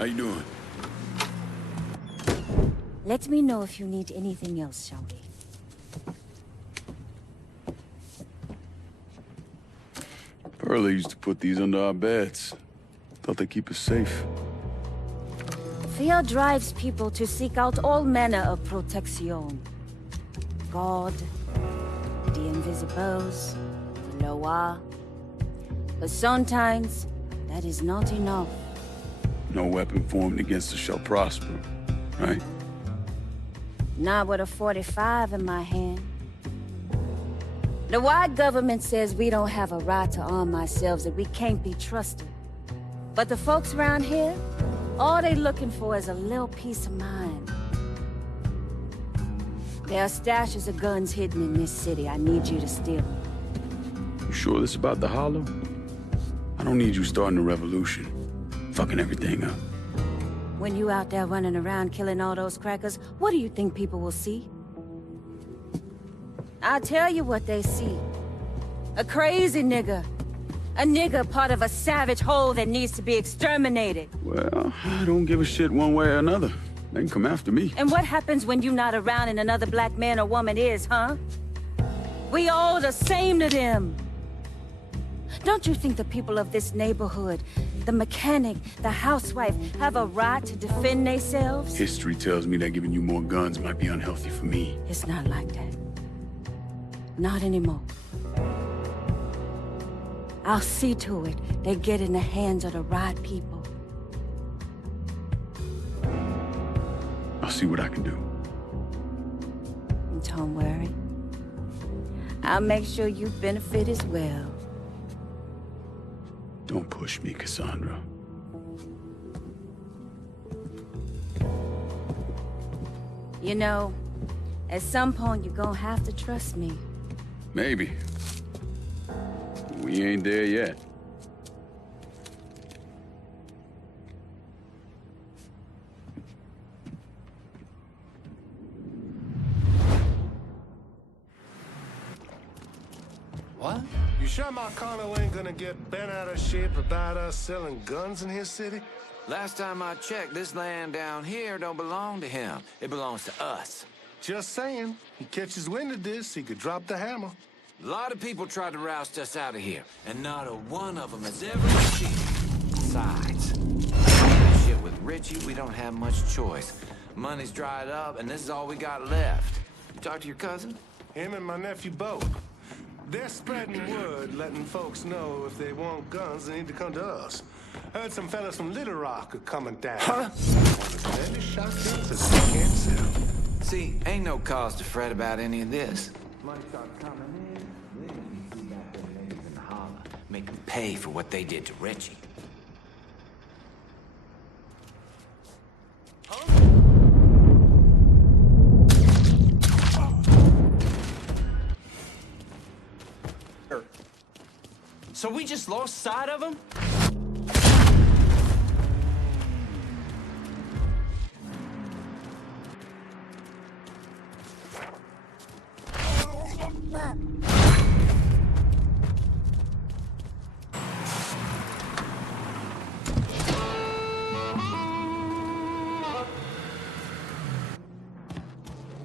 How you doing? Let me know if you need anything else, shall we? Pearlie used to put these under our beds. Thought they keep us safe. Fear drives people to seek out all manner of protection. God, the invisibles, the Loa. But sometimes, that is not enough. No weapon formed against us shall prosper, right? Not with a 45 in my hand. The white government says we don't have a right to arm ourselves, that we can't be trusted. But the folks around here, all they looking for is a little peace of mind. There are stashes of guns hidden in this city. I need you to steal them. You sure this about the Hollow? I don't need you starting a revolution. Fucking everything up. When you out there running around killing all those crackers, what do you think people will see? I'll tell you what they see. A crazy nigga. A nigga part of a savage whole that needs to be exterminated. Well, I don't give a shit one way or another. They can come after me. And what happens when you're not around and another black man or woman is, huh? We all the same to them. Don't you think the people of this neighborhood, the mechanic, the housewife, have a right to defend themselves? History tells me that giving you more guns might be unhealthy for me. It's not like that. Not anymore. I'll see to it they get in the hands of the right people. I'll see what I can do. Don't worry. I'll make sure you benefit as well. Don't push me, Cassandra. You know, at some point you're gonna have to trust me. Maybe. We ain't there yet. What? You sure Marcano ain't gonna get bent out of shape about us selling guns in his city? Last time I checked, this land down here don't belong to him. It belongs to us. Just saying. He catches wind of this, he could drop the hammer. A lot of people tried to roust us out of here, and not a one of them has ever succeeded. Besides, shit with Richie, we don't have much choice. Money's dried up, and this is all we got left. You talk to your cousin? Him and my nephew both. They're spreading word, letting folks know if they want guns, they need to come to us. Heard some fellas from Little Rock are coming down. Huh? One of the deadly shotguns that they can't sell. See, ain't no cause to fret about any of this. Money starts coming in, then you see back them niggas in the holler. Make them pay for what they did to Richie. So we just lost sight of him?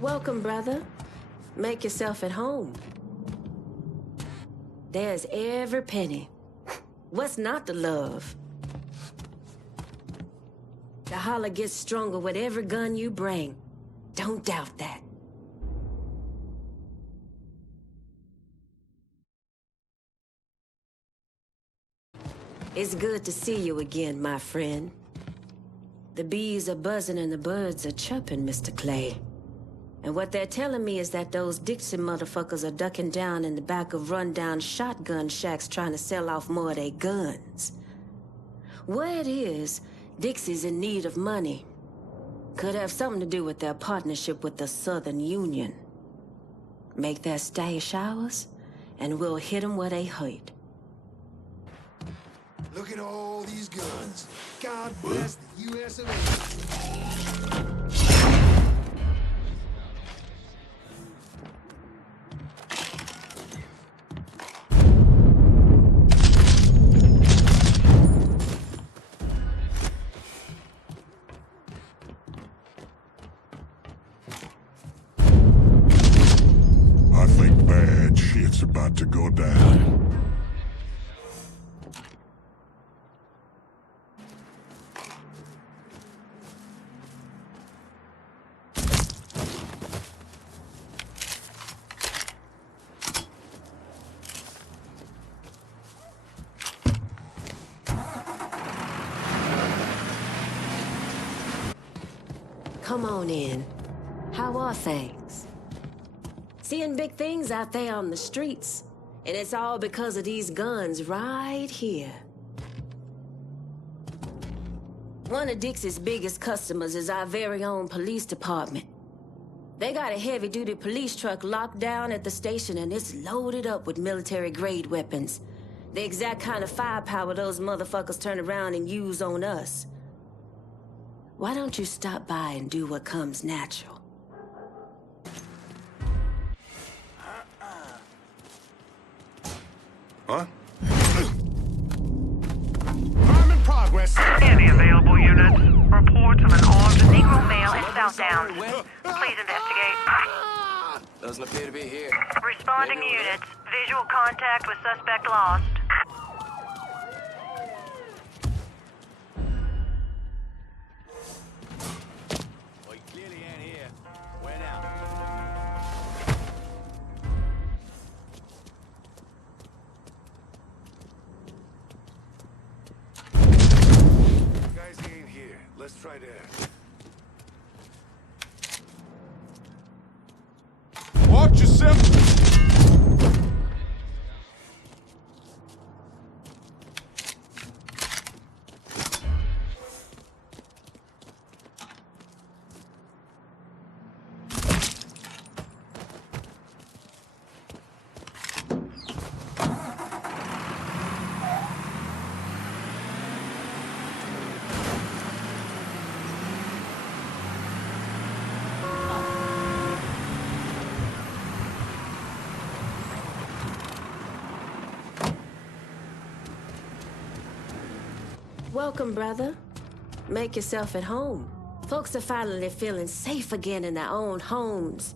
Welcome, brother. Make yourself at home. There's every penny. What's not to love? The holler gets stronger with every gun you bring. Don't doubt that. It's good to see you again, my friend. The bees are buzzing and the birds are chirping, Mr. Clay. And what they're telling me is that those Dixie motherfuckers are ducking down in the back of rundown shotgun shacks trying to sell off more of their guns. Where it is, Dixie's in need of money. Could have something to do with their partnership with the Southern Union. Make their stash ours, and we'll hit them where they hurt. Look at all these guns. God bless the U.S. of A. about to go down. Come on in. How are things? Seeing big things out there on the streets. And it's all because of these guns right here. One of Dixie's biggest customers is our very own police department. They got a heavy-duty police truck locked down at the station and it's loaded up with military-grade weapons. The exact kind of firepower those motherfuckers turn around and use on us. Why don't you stop by and do what comes natural? Huh? Crime in progress. Any available units? Reports of an armed Negro male in South Downs. Please investigate. Doesn't appear to be here. Responding Maybe units. Visual contact with suspect lost. Well, you clearly ain't here. Where now? Guys, he ain't here. Let's try there. Watch yourself! Welcome, brother. Make yourself at home. Folks are finally feeling safe again in their own homes.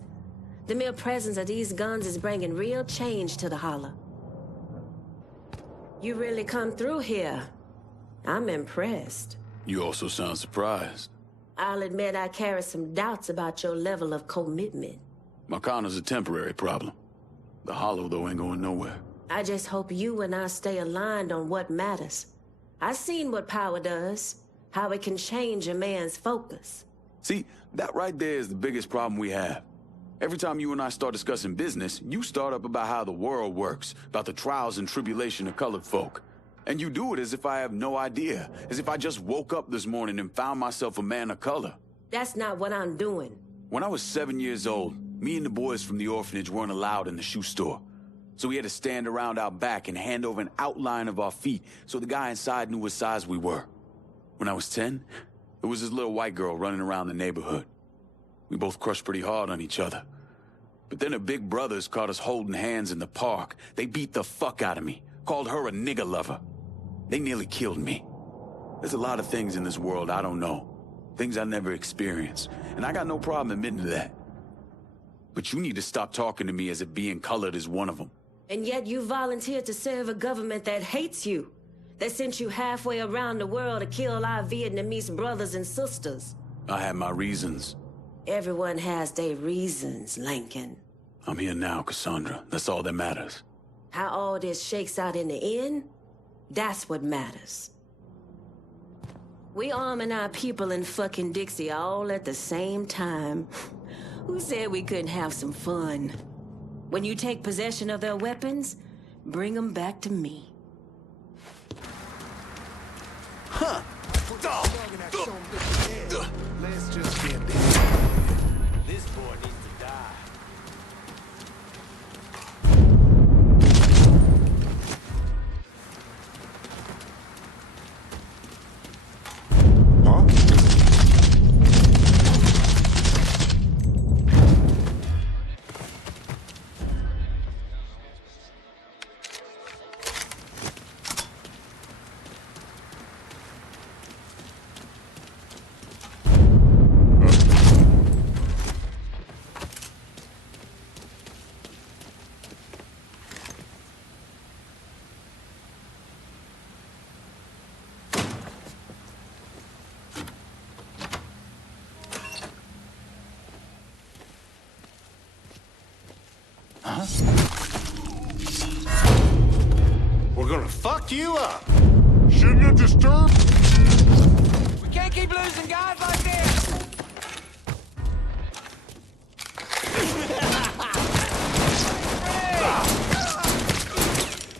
The mere presence of these guns is bringing real change to the holler. You really come through here. I'm impressed. You also sound surprised. I'll admit I carry some doubts about your level of commitment. My connor's a temporary problem. The hollow, though, ain't going nowhere. I just hope you and I stay aligned on what matters. I've seen what power does, how it can change a man's focus. See, that right there is the biggest problem we have. Every time you and I start discussing business, you start up about how the world works, about the trials and tribulation of colored folk. And you do it as if I have no idea, as if I just woke up this morning and found myself a man of color. That's not what I'm doing. When I was 7 years old, me and the boys from the orphanage weren't allowed in the shoe store. So we had to stand around out back and hand over an outline of our feet so the guy inside knew what size we were. When I was 10, there was this little white girl running around the neighborhood. We both crushed pretty hard on each other. But then her big brothers caught us holding hands in the park. They beat the fuck out of me, called her a nigger lover. They nearly killed me. There's a lot of things in this world I don't know, things I never experienced, and I got no problem admitting to that. But you need to stop talking to me as if being colored is one of them. And yet you volunteered to serve a government that hates you, that sent you halfway around the world to kill our Vietnamese brothers and sisters. I had my reasons. Everyone has their reasons, Lincoln. I'm here now, Cassandra. That's all that matters. How all this shakes out in the end, that's what matters. We arming our people in fucking Dixie all at the same time. Who said we couldn't have some fun? When you take possession of their weapons, bring them back to me. Huh. Let's just get this. This boy needs to die. Huh? We're gonna fuck you up. Shouldn't have disturbed. We can't keep losing guys like this!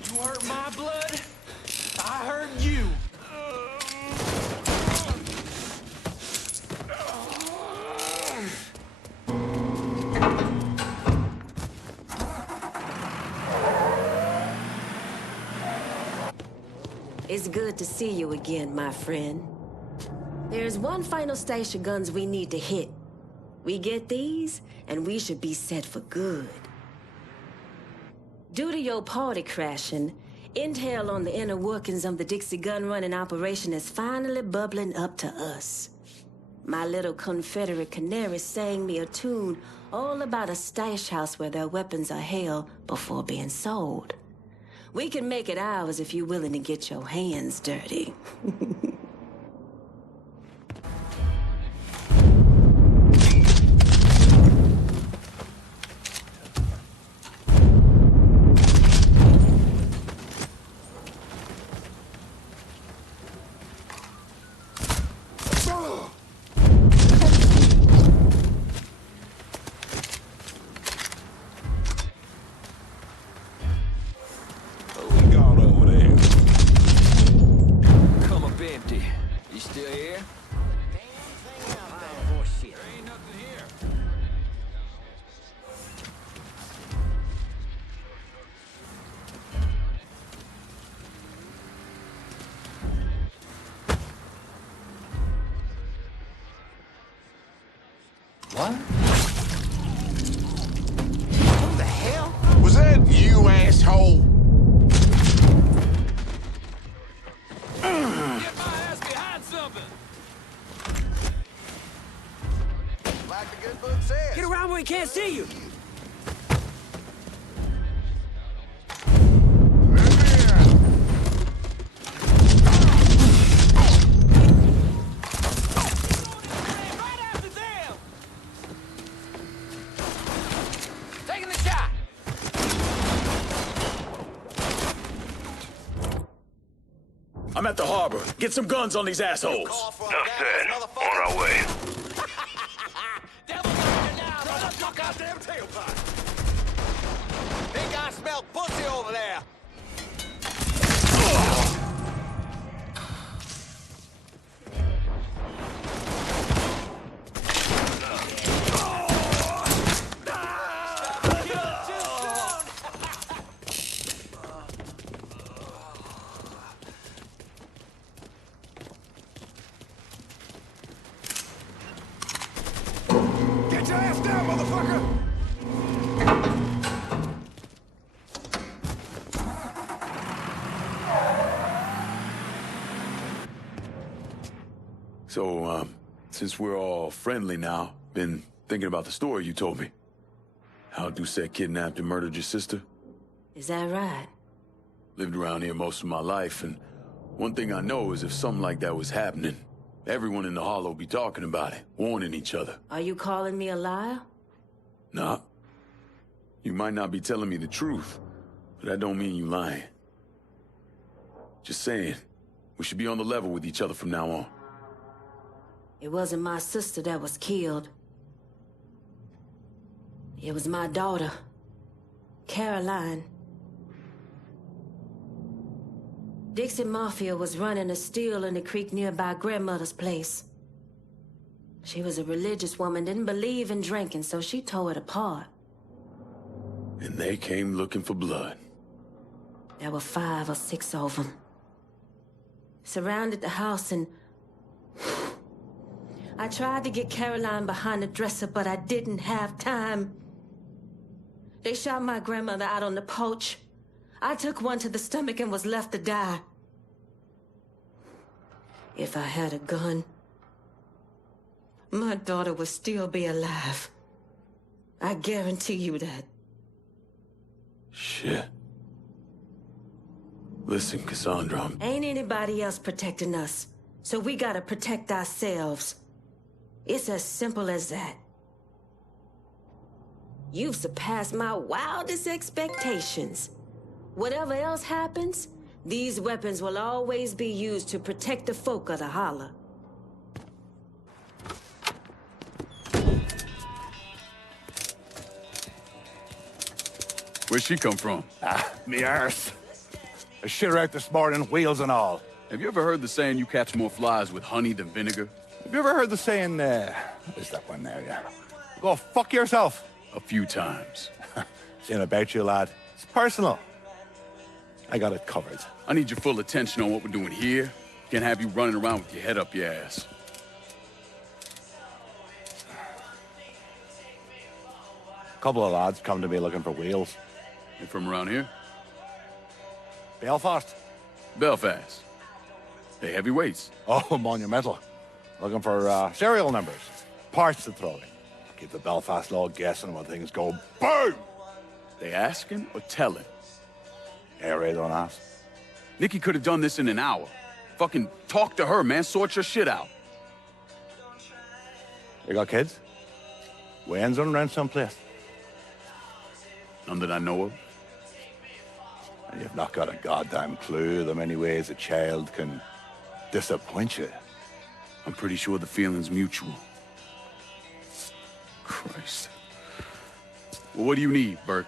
You hurt my blood, I hurt you. It's good to see you again, my friend. There's one final stash of guns we need to hit. We get these, and we should be set for good. Due to your party crashing, intel on the inner workings of the Dixie gun-running operation is finally bubbling up to us. My little Confederate canary sang me a tune all about a stash house where their weapons are held before being sold. We can make it ours if you're willing to get your hands dirty. What? What the hell? Was that you, asshole? Get my ass behind something! Like the good book says. Get around where he can't see you! I'm at the harbor. Get some guns on these assholes. Enough said. On our way. Goddamn tailpipe! Think I smell pussy over there. Get your ass down, motherfucker! So, since we're all friendly now, been thinking about the story you told me. How Doucette kidnapped and murdered your sister? Is that right? Lived around here most of my life, and one thing I know is if something like that was happening, everyone in the Hollow be talking about it, warning each other. Are you calling me a liar? Nah. You might not be telling me the truth, but that don't mean you lying. Just saying, we should be on the level with each other from now on. It wasn't my sister that was killed. It was my daughter, Caroline. Dixie Mafia was running a still in the creek nearby grandmother's place. She was a religious woman, didn't believe in drinking, so she tore it apart. And they came looking for blood. There were 5 or 6 of them. Surrounded the house and... I tried to get Caroline behind the dresser, but I didn't have time. They shot my grandmother out on the porch. I took one to the stomach and was left to die. If I had a gun, my daughter would still be alive. I guarantee you that. Shit. Listen, Cassandra, Ain't anybody else protecting us, so we gotta protect ourselves. It's as simple as that. You've surpassed my wildest expectations. Whatever else happens, these weapons will always be used to protect the folk of the Holler. Where'd she come from? Me arse. I shit her out this morning, wheels and all. Have you ever heard the saying you catch more flies with honey than vinegar? Have you ever heard the saying, is that one there, yeah? Go fuck yourself. A few times. Saying about you, lad. It's personal. I got it covered. I need your full attention on what we're doing here. Can't have you running around with your head up your ass. A couple of lads come to me looking for wheels. You from around here? Belfast. Belfast. They heavyweights. Oh, monumental. Looking for serial numbers. Parts to throw in. Keep the Belfast law guessing when things go boom! They asking or telling? IRA don't ask. Nikki could have done this in an hour. Fucking talk to her, man. Sort your shit out. You got kids? Wayne's running around someplace. None that I know of. And you've not got a goddamn clue the many ways a child can disappoint you. I'm pretty sure the feeling's mutual. Christ. Well, what do you need, Bert?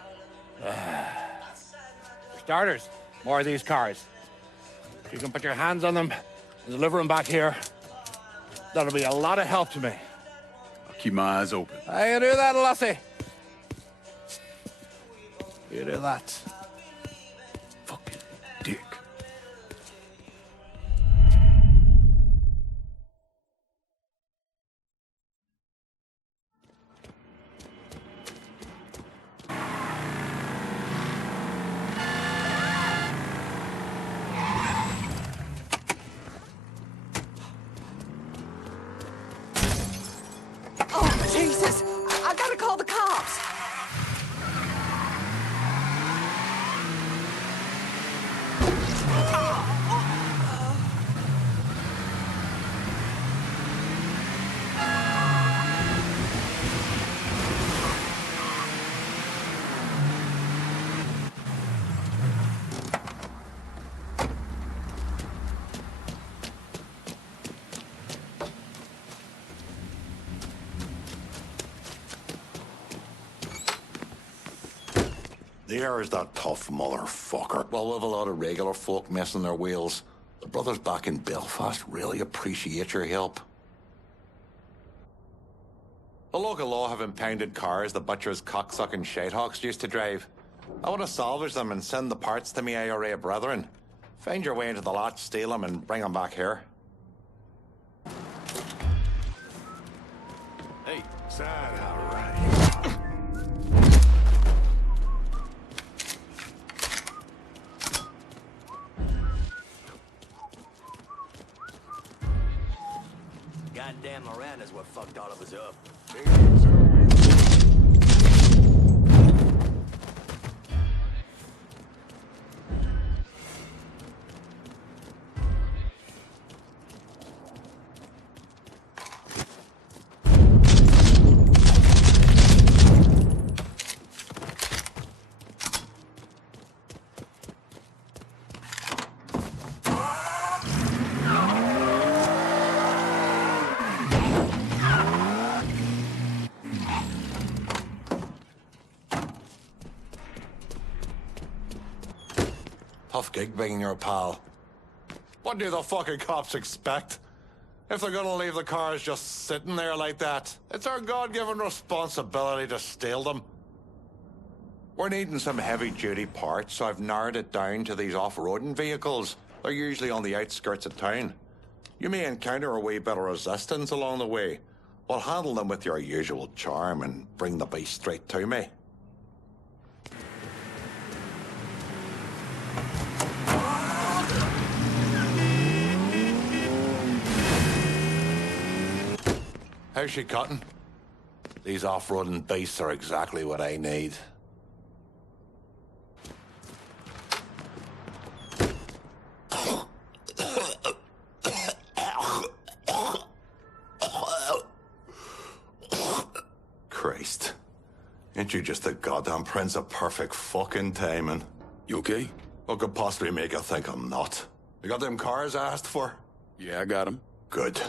For starters, more of these cars. If you can put your hands on them and deliver them back here, that'll be a lot of help to me. I'll keep my eyes open. I can do that, Lassie. You do that. Fucking dick. Oh, Jesus! I gotta call the cops! There's that tough motherfucker. Well, we've a lot of regular folk messing their wheels. The brothers back in Belfast really appreciate your help. The local law have impounded cars the butchers, cocksucking shitehawks used to drive. I want to salvage them and send the parts to me IRA brethren. Find your way into the lot, steal them, and bring them back here. Hey. Sad, all right. Goddamn Miranda's what fucked all of us up. Tough gig being your pal. What do the fucking cops expect? If they're gonna leave the cars just sitting there like that, it's our God-given responsibility to steal them. We're needing some heavy-duty parts, so I've narrowed it down to these off-roading vehicles. They're usually on the outskirts of town. You may encounter a wee bit of resistance along the way. We'll handle them with your usual charm and bring the beast straight to me. How's she cutting? These off-roading beasts are exactly what I need. Ain't you just the goddamn prince of perfect fucking timing? You okay? What could possibly make you think I'm not? You got them cars I asked for? Yeah, I got them. Good.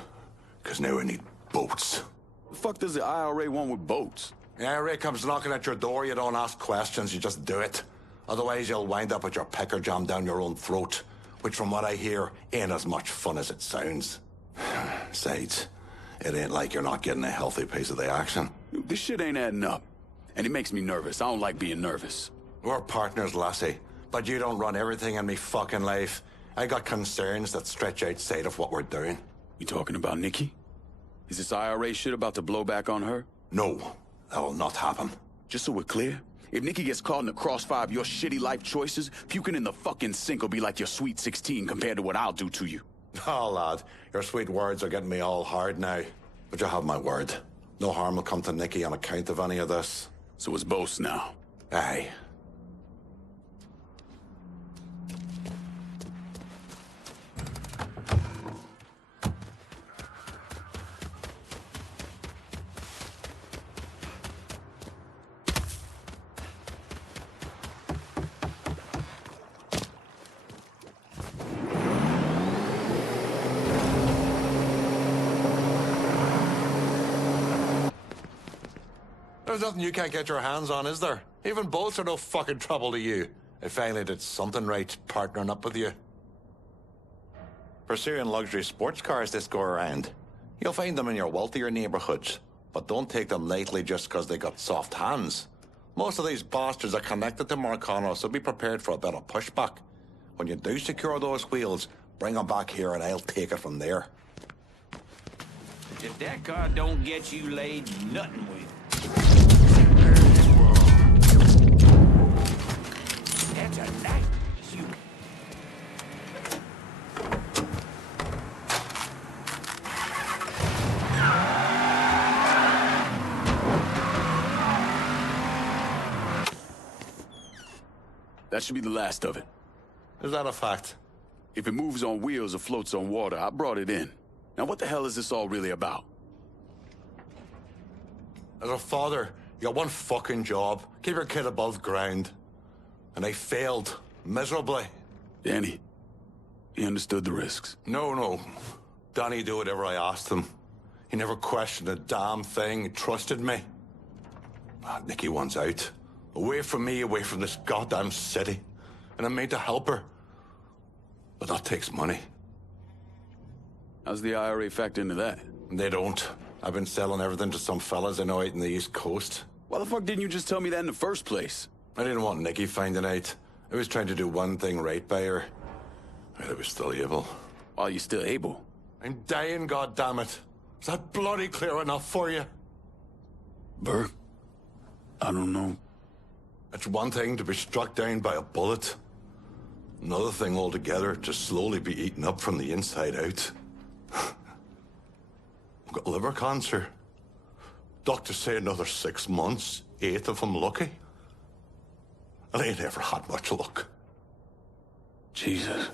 Because now we need boats. The fuck does the IRA want with boats? The IRA comes knocking at your door, you don't ask questions, you just do it. Otherwise, you'll wind up with your pecker jammed down your own throat, which from what I hear, ain't as much fun as it sounds. Besides, it ain't like you're not getting a healthy piece of the action. This shit ain't adding up. And it makes me nervous. I don't like being nervous. We're partners, lassie. But you don't run everything in me fucking life. I got concerns that stretch outside of what we're doing. You talking about Nikki? Is this IRA shit about to blow back on her? No, that will not happen. Just so we're clear, if Nikki gets caught in the crossfire of your shitty life choices, puking in the fucking sink will be like your sweet 16 compared to what I'll do to you. Oh, lad, your sweet words are getting me all hard now. But you have my word. No harm will come to Nikki on account of any of this. So it's both now. Aye. There's nothing you can't get your hands on, is there? Even boats are no fucking trouble to you. I finally did something right partnering up with you. Pursuing luxury sports cars this go around. You'll find them in your wealthier neighborhoods, but don't take them lightly just because they got soft hands. Most of these bastards are connected to Marcano, so be prepared for a bit of pushback. When you do secure those wheels, bring them back here and I'll take it from there. If that car don't get you laid nothing with. That's a nice shoot. That should be the last of it. Is that a fact? If it moves on wheels or floats on water, I brought it in. Now what the hell is this all really about? As a father, you got one fucking job. Keep your kid above ground. And I failed. Miserably. Danny, he understood the risks. No. Danny did whatever I asked him. He never questioned a damn thing. He trusted me. Nikki wants out. Away from me, away from this goddamn city. And I'm made to help her. But that takes money. How's the IRA factor into that? They don't. I've been selling everything to some fellas I know out in the East Coast. Why the fuck didn't you just tell me that in the first place? I didn't want Nikki finding out. I was trying to do one thing right by her. While I was still able. While you're still able? I'm dying, goddammit. Is that bloody clear enough for you? Burke? I don't know. It's one thing to be struck down by a bullet. Another thing altogether to slowly be eaten up from the inside out. I've got liver cancer. Doctors say another 6 months, 8 if I'm lucky. And I ain't ever had much luck. Jesus.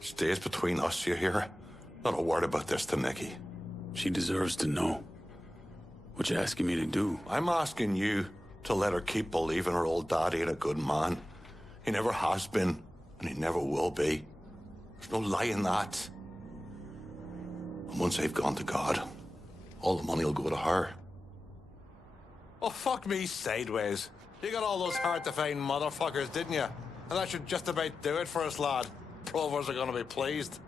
Stays between us, you hear? Not a word about this to Nikki. She deserves to know. What you asking me to do? I'm asking you to let her keep believing her old daddy ain't a good man. He never has been, and he never will be. There's no lie in that. And once I've gone to God, all the money will go to her. Oh, fuck me sideways. You got all those hard-to-find motherfuckers, didn't you? And that should just about do it for us, lad. Provers are gonna be pleased.